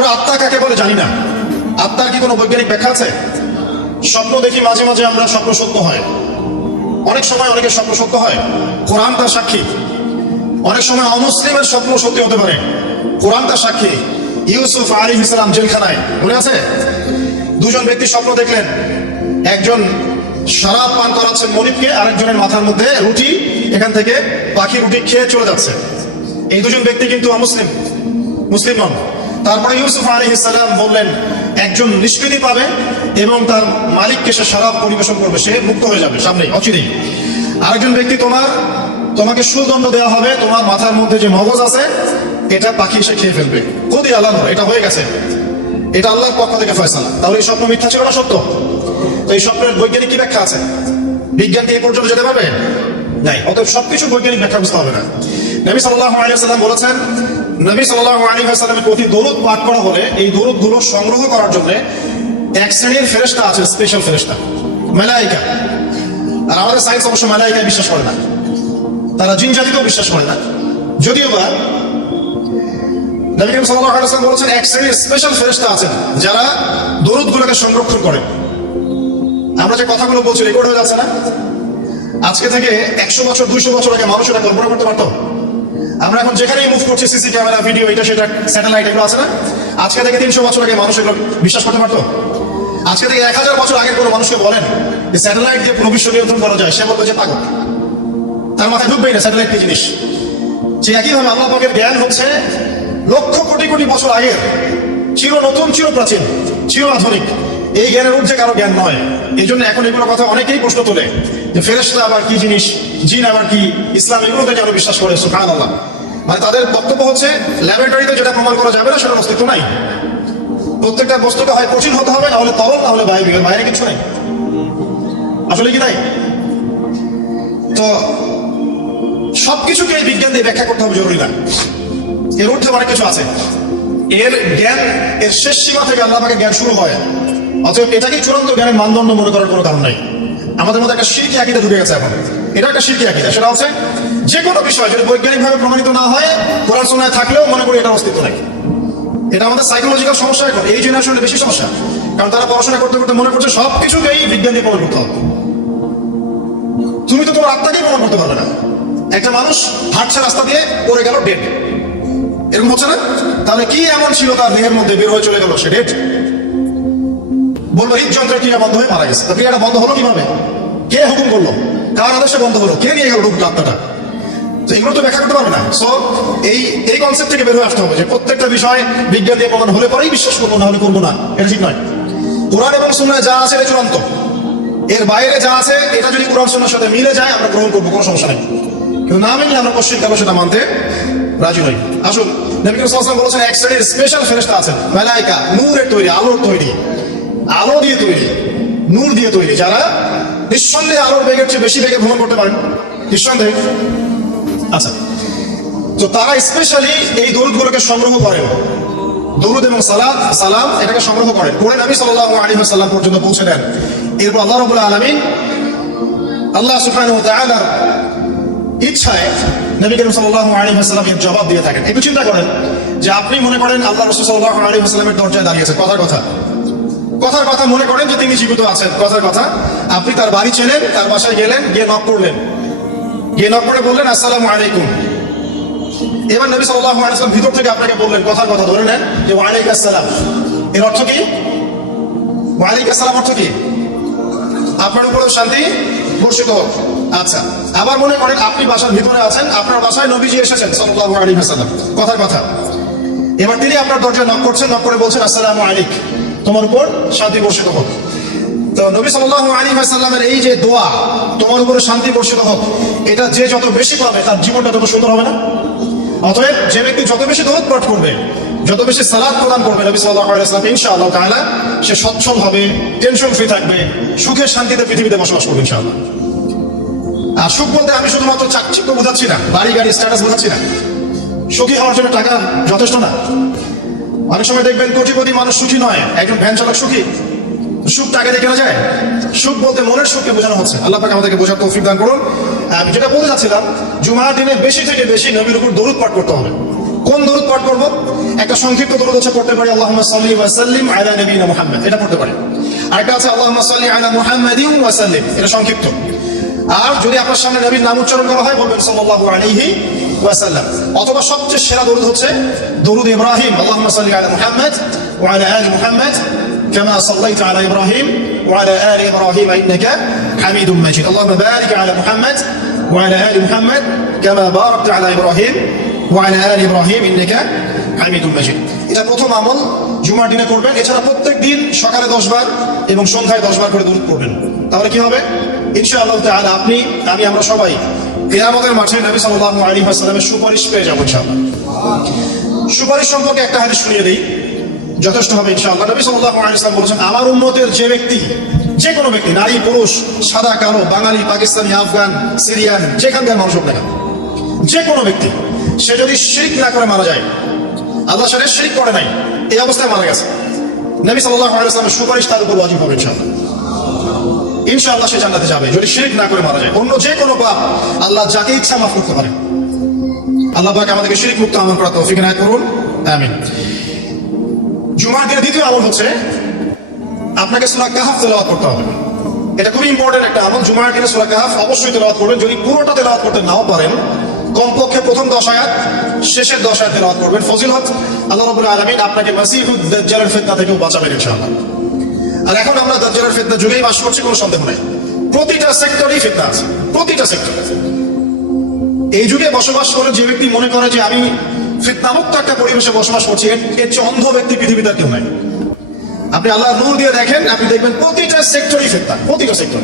আমরা আত্মা কাকে বলে জানি না। আত্মার কি কোনো বৈজ্ঞানিক ব্যাখ্যা আছে? স্বপ্ন দেখি মাঝে মাঝে আমরা, স্বপ্ন সত্য হয়। অনেক সময় অনেকের স্বপ্ন সত্য হয়, কোরআন তার সাক্ষী। অনেক সময় অমুসলিমের স্বপ্ন সত্যি হতে পারে, কোরআন তার সাক্ষী। ইউসুফ আলাইহিস সালাম জেলখানায়, মনে আছে? দুজন ব্যক্তি স্বপ্ন দেখলেন, একজন শরাব পান করাচ্ছেন মনিবকে, আরেকজনের মাথার মধ্যে রুটি, এখান থেকে পাখি রুটি খেয়ে চলে যাচ্ছে। এই দুজন ব্যক্তি কিন্তু অমুসলিম, মুসলিম নন। তারপরে ইউসুফ আলাইহিস সালাম বললেন, একজন নিষ্কৃতি পাবে এবং তার মালিককে সে শরাব পরিবেশন করবে, সে মুক্ত হয়ে যাবে সামনে অচিরেই। আরেকজন ব্যক্তি, তোমাকে সুদণ্ড দেওয়া হবে, তোমার মাথার মধ্যে যে মগজ আছে এটা পাখি এসে খেয়ে ফেলবে। কদি আল্লাহ, এটা হয়ে গেছে, এটা আল্লাহর পক্ষ থেকে ফয়সালা। তাহলে এই স্বপ্ন মিথ্যা ছিল না সত্য? তো এই স্বপ্নের বৈজ্ঞানিক কি ব্যাখ্যা আছে? বিজ্ঞান কি এই পর্যন্ত যেতে পারবে? নাই। অতএব সবকিছু বৈজ্ঞানিক ব্যাখ্যা বুঝতে হবে না। নবী সাল্লাল্লাহু আলাইহি ওয়াসাল্লাম বলেছেন, নবী সাল্লাল্লাহু আলাইহি ওয়াসাল্লামের প্রতি দরুদ পাঠ করা হলে এই দরুদগুলো সংগ্রহ করার জন্য এক শ্রেণীর ফেরেশতা আছে, স্পেশাল ফেরেশতা, মালায়েকা। আর আমাদের সায়েন্স অবশ্য মালায়েকায় বিশ্বাস করে না, তারা জিন জাতিকেও বিশ্বাস করে না। যদিও বা নবী করিম সাল্লাল্লাহু আলাইহি ওয়াসাল্লাম বলেছেন, এক শ্রেণীর স্পেশাল ফেরেশতা আছেন যারা দরুদগুলোকে সংরক্ষণ করে। আমরা যে কথাগুলো বলছি রেকর্ড হয়ে যাচ্ছে না? আজকে থেকে 100 বছর 200 বছর আগে মানুষ এটা কল্পনা করতে পারতো? আমরা এখন যেখানেই মুভ করছি, সিসি ক্যামেরা, ভিডিও, এটা সেটা, স্যাটেলাইট, এগুলো আছে না? আজকে থেকে 300 বছর আগে মানুষ এগুলো বিশ্বাস করতে পারতো? আজকে থেকে 1000 বছর আগের কোনো মানুষকে বলেন যে স্যাটেলাইট দিয়ে পুরো বিশ্ব নিয়ন্ত্রণ করা যায়, সে বলবে যে পাগল, তার মাথায় ঢুকবেই না স্যাটেলাইট কি জিনিস। যে একইভাবে আল্লাহ পাকের জ্ঞান হচ্ছে লক্ষ কোটি কোটি বছর আগের, চির নতুন, চির প্রাচীন, চির আধুনিক। এই জ্ঞানের ঊর্ধ্বে কারো জ্ঞান নয়। এই জন্য এখন এগুলো কথা অনেকেই প্রশ্ন তোলে যে ফেরেশতা আবার কি জিনিস, জিন আবার কি, ইসলাম এগুলোতে যেন বিশ্বাস করে। সুবহানাল্লাহ। মানে তাদের বক্তব্য হচ্ছে ল্যাবরেটরিতে যেটা প্রমাণ করা যাবে না সেটার অস্তিত্ব নাই। প্রত্যেকটা বস্তুটা হয় কঠিন হতে হবে, না হলে তরল, না হলে বাইরে কিছু নাই। আসলে কি নাই? তো সবকিছুকে বিজ্ঞান দিয়ে ব্যাখ্যা করতে হবে জরুরি না, এর ঊর্ধ্বে অনেক কিছু আছে। এর জ্ঞান, এর শেষ সীমা থেকে আল্লাহ পাকের জ্ঞান শুরু হয়। অতএব এটাকেই চূড়ান্ত জ্ঞানের মানদণ্ড মনে করার কোনো কারণ নাই। আমাদের মধ্যে একটা শিরকি আকীদা ঢুকে গেছে এখন। এটা একটা শিরকি আকীদা। সেটা হচ্ছে যে কোনো বিষয় যদি বৈজ্ঞানিকভাবে প্রমাণিত না হয়, কোরআন সুন্নাহয় থাকলেও মনে করি এটার অস্তিত্ব নাই। এটা আমাদের সাইকোলজিক্যাল সমস্যা, এখন এই জেনারেশনের বেশি সমস্যা। কারণ তারা পড়াশোনা করতে করতে মনে করছে সবকিছুকেই বিজ্ঞান দিয়ে প্রমাণ করতে হবে। তুমি তো তোমার আত্মাকেই প্রমাণ করতে পারবে না। একটা মানুষ হাঁটছে রাস্তা দিয়ে, পড়ে গেল, ডেড। এরকম হচ্ছে না? তাহলে কি এমন ছিল তার দেহের মধ্যে, বের হয়ে চলে গেল, সে ডেড? বললো হৃদযন্ত্রের ক্রিয়া বন্ধ হয়ে মারা গেছে। তো ক্রিয়াটা বন্ধ হলো কিভাবে? কে হুকুম করলো? কার আদেশে বন্ধ হলো? কে নিয়ে গেল রূপটা, আত্মাটা? তো এগুলো তো ব্যাখ্যা করতে পারবে না। সো এই কনসেপ্ট থেকে বের হয়ে আসতে হবে যে প্রত্যেকটা বিষয় বিজ্ঞান দিয়ে প্রমাণ হলে পরেই বিশ্বাস করবো, না হলে করবো না। এটা ঠিক নয়। কোরআন এবং সুন্নাহয় যা আছে এটা চূড়ান্ত। এর বাইরে যা আছে এটা যদি কোরআন সুন্নাহর সাথে মিলে যায় আমরা গ্রহণ করবো, কোনো সমস্যা নেই। কিন্তু না মিললে আমরা পশ্চিম কালো সেটা মানতে রাজি নই। আসুন, নবী করিম সাল্লাল্লাহু আলাইহি ওয়াসাল্লাম বলেছেন, এক শ্রেণীর স্পেশাল ফেরেশতা আছেন, মালায়েকা, নূরের তৈরি, আলোর তৈরি, আলো দিয়ে তৈরি, নূর দিয়ে তৈরি, যারা নিঃসন্দেহে আলোর বেগের চেয়ে বেশি বেগে ভ্রমণ করতে পারেন, নিঃসন্দেহে। আচ্ছা, তো তারা স্পেশালি এই দরুদগুলোকে সংগ্রহ করেন, দরুদ এবং সালাম এটাকে সংগ্রহ করেন, করে নবী সাল্লাল্লাহু আলাইহি ওয়াসাল্লাম পর্যন্ত পৌঁছে দেন। এরপর আল্লাহ রাব্বুল আলামিন, আল্লাহ সুবহানাহু ওয়া তাআলার ইচ্ছায় নবী করিম সাল্লাল্লাহু আলাইহি ওয়াসাল্লাম এর জবাব দিয়ে থাকেন। একটু চিন্তা করেন যে আপনি মনে করেন আল্লাহ রাসূল সাল্লাল্লাহু আলাইহি ওয়াসাল্লামের দরজায় দাঁড়িয়েছে, কথার কথা মনে করেন যে তিনি জীবিত আছেন, কথার কথা আপনি তার বাড়ি চেনেন, তার বাসায় গেলেন, গিয়ে নক করলেন, গিয়ে নক করে বললেন আসসালামু আলাইকুম। এবার নবী সাল্লাল্লাহু আলাইহি ওয়াসাল্লাম ভিতর থেকে আপনাকে বললেন, কথার কথা ধরে নেন যে ওয়া আলাইকুম আসসালাম। এর অর্থ কি? ওয়া আলাইকুম আসসালাম অর্থ কি? আপনার উপরে শান্তি বর্ষিত হোক। আচ্ছা, আবার মনে করেন আপনি বাসার ভিতরে আছেন, আপনার বাসায় নবীজি এসেছেন সাল্লাল্লাহু আলাইহি ওয়াসাল্লাম, কথার কথা। এবার তিনি আপনার দরজায় নক করছেন, নক করে বলছেন আসসালামু আলাইক, তোমার উপর শান্তি বর্ষিত হোক। তো নবী সাল্লাল্লাহু আলাইহি ওয়াসাল্লামের এই যে দোয়া, তোমার উপরে শান্তি বর্ষিত হোক, এটা যে যত বেশি পাবে তার জীবনটা তত সুন্দর হবে না? অতএব যে ব্যক্তি যত বেশি দরুদ পাঠ করবে, যত বেশি সালাত প্রদান করবে নবী সাল্লাল্লাহু আলাইহি ওয়াসাল্লাম, ইনশাআল্লাহ তাআলা সে সচ্ছল হবে, টেনশন ফ্রি থাকবে, সুখে শান্তিতে পৃথিবীতে বসবাস করবে ইনশাআল্লাহ। আর সুখ বলতে আমি শুধুমাত্র চাকচিক্য বোঝাচ্ছি না, বাড়ি গাড়ি স্ট্যাটাস বোঝাচ্ছি না। সুখী হওয়ার জন্য টাকা যথেষ্ট না। অনেক সময় দেখবেন কোটিপতি মানুষ সুখী নয়, একজন ভ্যান চালক সুখী। সুখ টাকা দিয়ে কেনা যায়? সুখ বলতে মনের সুখকে বোঝানো হচ্ছে। আল্লাহ পাক আমাদেরকে বোঝার তৌফিক দান করুন। আমি যেটা বলতে চাচ্ছিলাম, জুমার দিনে বেশি থেকে বেশি নবীর উপর দরুদ পাঠ করতে হবে। কোন দরুদ পাঠ করব? একটা সংক্ষিপ্ত দরুদ হচ্ছে পড়তে পারি আল্লাহুম্মা সাল্লি ওয়া সাল্লিম আলা নবিয়িনা মুহাম্মদ, এটা পড়তে পারি। আরেকটা আছে আল্লাহুম্মা সাল্লি আলা মুহাম্মাদিন ওয়া সাল্লিম, এটা সংক্ষিপ্ত। আর যদি আপনার সামনে নবীর নাম উচ্চারণ করা হয় বলবেন সাল্লাল্লাহু আলাইহি ওয়া সাল্লাম। অথবা সবচেয়ে সেরা দরুদ হচ্ছে দরুদ ইব্রাহিম, আল্লাহুম্মা সাল্লি আলা মুহাম্মদ ওয়া আলা আলি মুহাম্মদ কামা সাল্লাইতা আলা ইব্রাহিম ওয়া আলা আলি ইব্রাহিম ইন্নাকা হামিদুম মাজিদ, আল্লাহুম্মা বারিক আলা মুহাম্মদ ওয়া আলা আলি মুহাম্মদ কামা বারাকতা আলা ইব্রাহিম ওয়া আলা আলি ইব্রাহিম ইন্নাকা হামিদুম মাজিদ। এটা প্রথম আমল, জুমার দিনে করবেন। এছাড়া প্রত্যেক দিন সকালে 10 বার এবং সন্ধ্যায় 10 বার করে দরুদ পড়বেন। তাহলে কি হবে? ইনশাআল্লাহ তাআলা আপনি, আমি, আমরা সবাই কিয়ামতের মাঠে নবী সাল্লাল্লাহু আলাইহি ওয়াসাল্লামের সুপারিশ পেয়ে যাব ইনশাআল্লাহ। সুপারিশ সম্পর্কে একটা হাদিস শুনিয়ে দেই, যথেষ্ট হবে ইনশাআল্লাহ। নবী সাল্লাল্লাহু আলাইহি ওয়াসাল্লাম বলেছেন, আমার উম্মতের যে ব্যক্তি, যে কোনো ব্যক্তি, নারী পুরুষ, সাদা কালো, বাঙালি, পাকিস্তানি, আফগান, সিরিয়ান, যেখানকার মানুষ হোক না কেন, যে কোনো ব্যক্তি, সে যদি শিরক না করে মারা যায়, আল্লাহর সাথে শিরক করে নাই, এই অবস্থায় মারা গেছে, নবী সাল্লাল্লাহু আলাইহি ওয়াসাল্লামের সুপারিশ তার উপর ওয়াজিব হবে ইনশাআল্লাহ। ইনশাআল্লাহ সে জান্নাতে যাবে যদি শিরক না করে মারা যায়। অন্য যে কোনো পাপ আল্লাহ যাকে ইচ্ছা মাফ করতে পারে। আল্লাহ পাক আমাদেরকে শিরক মুক্ত আমল করার তৌফিক এনায়েত করুন, আমিন। জুমার দিনের দ্বিতীয় আমল হচ্ছে আপনাকে সূরা কাহফ তেলাওয়াত করতে হবে। এটা খুবই ইম্পর্টেন্ট একটা আমল। জুমার দিনে সূরা কাহফ অবশ্যই তেলাওয়াত করবেন। যদি পুরোটা তেলাওয়াত করতে নাও পারেন, কমপক্ষে প্রথম 10 আয়াত, শেষের 10 আয়াত তেলাওয়াত করবেন। ফজিলত আল্লাহ রাব্বুল আলামিন আপনাকে মাসিহুদ দাজ্জালের ফিতনা থেকেও বাঁচাবেন ইনশাআল্লাহ। আর এখন আমরা দাজ্জালের ফিতনা যুগেই বাস করছি, কোনো সন্দেহ নাই। প্রতিটা সেক্টরেই ফিতনা আছে, প্রতিটা সেক্টর। এই যুগে বসবাস করে যে ব্যক্তি মনে করে যে আমি ফিতনামুক্ত একটা পরিবেশে বসবাস করছি, এর চেয়ে অন্ধ ব্যক্তি পৃথিবীতে আর কেউ নাই। আপনি আল্লাহর নূর দিয়ে দেখেন, আপনি দেখবেন প্রতিটা সেক্টরই ফিতনা, প্রতিটা সেক্টর।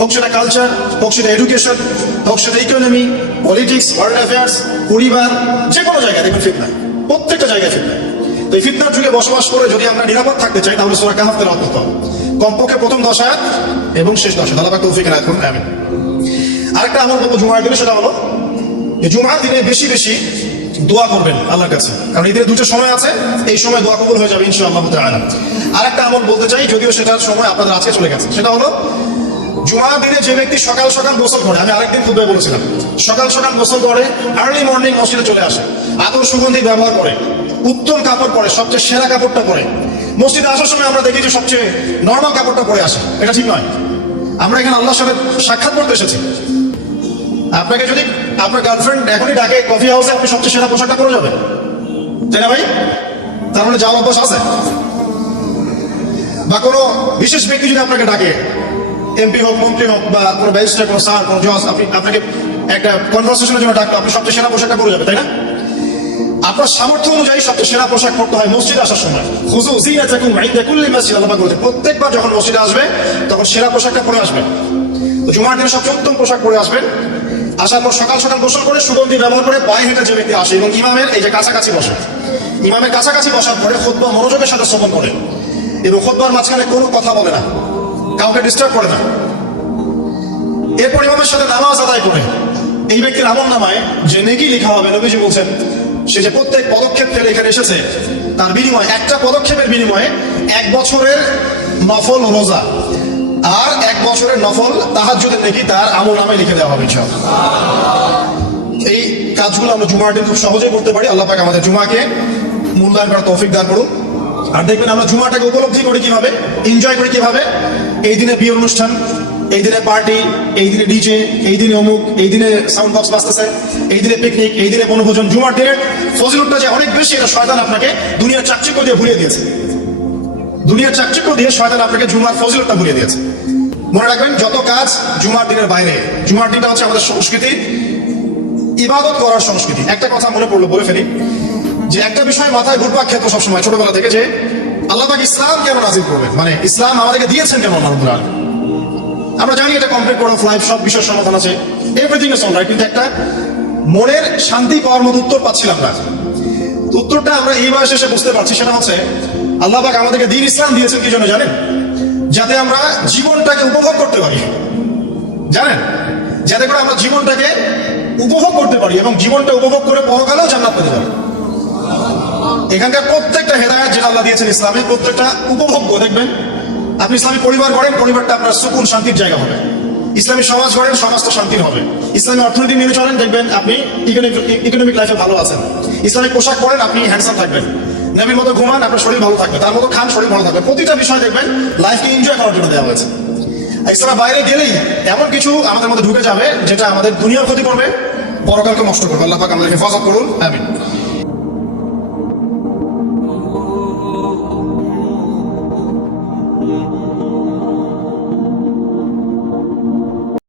হোক সেটা কালচার, হোক সেটা এডুকেশন, হোক সেটা ইকোনমি, পলিটিক্স, ওয়ার্ল্ড অ্যাফেয়ার্স, পরিবার, যে কোনো জায়গায় দেখবেন ফিতনা, প্রত্যেকটা জায়গায় ফিতনা। তো এই ফিতনার যুগে বসবাস করে যদি আমরা নিরাপদ থাকতে চাই, তাহলে সূরা কাহফ তেলাওয়াত করতে হবে। কমপক্ষে প্রথম 10 আয়াত এবং শেষ 10 আয়াত। আল্লাহ পাক তৌফিক এনায়েত করুন, আমিন। আরেকটা আমল বলবো জুমার দিনে, সেটা হলো যে জুমার দিনে বেশি বেশি দোয়া করবেন আল্লাহর কাছে, কারণ ঈদের দুটো সময় আছে, এই সময় দোয়া কবুল হয়ে যাবে ইনশাআল্লাহ তাআলা। আরেকটা আমল বলতে চাই, যদিও সেটার সময় আপনাদের আজকে চলে গেছে, সেটা হলো জুমার দিনে যে ব্যক্তি সকাল সকাল গোসল করে, আমি আরেকদিন খুতবায় বলেছিলাম, সকাল সকাল গোসল করে, আর্লি মর্নিং মসজিদে চলে আসে, আতর সুগন্ধি ব্যবহার করে, উত্তম কাপড় পরে, সবচেয়ে সেরা কাপড়টা পরে। মসজিদে আসার সময় আমরা দেখি যে সবচেয়ে নর্মাল কাপড়টা পরে আসে, এটা ঠিক নয়। আমরা এখানে আল্লাহর সাথে সাক্ষাৎ করতে এসেছি। আপনাকে যদি আপনার গার্লফ্রেন্ড এখনই ডাকে কফি হাউসে, আপনি সবচেয়ে সেরা পোশাকটা পরে যাবেন, তাই না ভাই? তার মানে যাওয়ার অভ্যাস আছে। বা কোনো বিশেষ ব্যক্তি যদি আপনাকে ডাকে, এমপি হোক, মন্ত্রী হোক, বা কোনো ব্যারিস্টার, কোনো স্যার, কোনো জজ, আপনাকে একটা কনভারসেশনের জন্য ডাকলো, আপনি সবচেয়ে সেরা পোশাকটা পরে যাবেন, তাই না? আপনার সামর্থ্য অনুযায়ী সবচেয়ে সেরা পোশাক পরতে হয় মসজিদে আসার সময়। খুযু যিনাতাকুম ইনদা কুল্লি মাসজিদ, আল্লাহ পাক বলেছেন প্রত্যেকবার যখন মসজিদে আসবে তখন সেরা পোশাকটা পরে আসবেন। তো জুমার দিনে সবচেয়ে উত্তম পোশাক পরে আসবেন। আসার পর সকাল সকাল গোসল করে সুগন্ধি ব্যবহার করে পায়ে হেঁটে যে ব্যক্তি আসে এবং ইমামের এই যে কাছাকাছি বসে, ইমামের কাছাকাছি বসার পরে খুতবা মনোযোগের সাথে শ্রবণ করে এবং খুতবার মাঝখানে কোনো কথা বলে না, কাউকে ডিস্টার্ব করে না। এরপর ইমামের সাথে নামাজ আদায় করে এই ব্যক্তির আমলনামায় যে নেকি লেখা হবে, নবীজি বলছেন সে যে প্রত্যেক পদক্ষেপ ফেলে এখানে এসেছে, তার বিনিময়ে, একটা পদক্ষেপের বিনিময়ে 1 বছরের নফল রোজা আর 1 বছরের নফল তাহাজ্জুদের নেকি তার আমলনামায় লিখে দেওয়া হবে ইনশাআল্লাহ। এই কাজগুলো আমরা জুমার দিন খুব সহজেই করতে পারি। আল্লাহ পাক আমাদের জুমাকে মূল্যায়ন করার তৌফিক দান করুন। আর দেখবেন আমরা জুমাটাকে উপলব্ধি করি কিভাবে, এনজয় করি কিভাবে। এই দিনে বিয়ের অনুষ্ঠান, এই দিনে পার্টি, এই দিনে ডিজে, এই দিনে অমুক, এই দিনে সাউন্ড বক্স বাজতেছে, এই দিনে পিকনিক, এই দিনে বনভোজন। জুমার দিনের ফজিলতটা যে অনেক বেশি, এটা শয়তান আপনাকে দুনিয়ার চাকচিক্য দিয়ে ভুলিয়ে দিয়েছে। দুনিয়ার চাকচিক্য দিয়ে শয়তান আপনাকে জুমার ফজিলতটা ভুলিয়ে দিয়েছে। মনে রাখবেন, যত কাজ জুমার দিনের বাইরে। জুমার দিনটা হচ্ছে আমাদের সংস্কৃতি, ইবাদত করার সংস্কৃতি। একটা কথা মনে পড়লো, বলে ফেলি, যে একটা বিষয় মাথায় ঘুরপাক খেত সবসময় ছোটবেলা থেকে, যে আল্লাহ পাক ইসলাম কেন নাজিল করবেন, মানে ইসলাম আমাদেরকে দিয়েছেন কেন আল্লাহ রাব্বুল আলামিন। আমরা জানি এটা কমপ্লিট করা লাইফ, সব বিষয়ের সমাধান আছে, এভরিথিং ইজ অলরাইট, কিন্তু একটা মনের শান্তি পাওয়ার মতো উত্তর পাচ্ছিলাম না। উত্তরটা আমরা এই বয়সে এসে বুঝতে পারছি, সেটা হচ্ছে আল্লাহ পাক আমাদেরকে দ্বীন ইসলাম দিয়েছেন কি জন্য জানেন? যাতে আমরা জীবনটাকে উপভোগ করতে পারি, জানেন? যাতে করে আমরা জীবনটাকে উপভোগ করতে পারি এবং জীবনটা উপভোগ করে পরকালেও জান্নাত পেতে পারি। এখানকার প্রত্যেকটা হেদায়েত যেটা আল্লাহ দিয়েছেন ইসলামে, প্রত্যেকটা উপভোগ্য। দেখবেন আপনি ইসলামী পরিবার গড়েন, পরিবারটা আপনার সুকুন শান্তির জায়গা হবে। ইসলামী সমাজ গড়েন, সমাজ তো শান্তির হবে। ইসলামী অর্থনীতি মেনে চলেন, দেখবেন আপনি ইকোনমিক লাইফে ভালো আছেন। ইসলামিক পোশাক পরেন, আপনি হ্যান্ডসাম থাকবেন। নবীর মতো ঘুমান, আপনার শরীর ভালো থাকবে। তার মতো খান, শরীর ভালো থাকবে। প্রতিটা বিষয় দেখবেন লাইফকে এনজয় করার জন্য দেওয়া হয়েছে। ইসলামের বাইরে গেলেই এমন কিছু আমাদের মধ্যে ঢুকে যাবে যেটা আমাদের দুনিয়ার ক্ষতি করবে, পরকালকে নষ্ট করবে। আল্লাহ পাক আমাদের হেফাজত করুন, আমিন।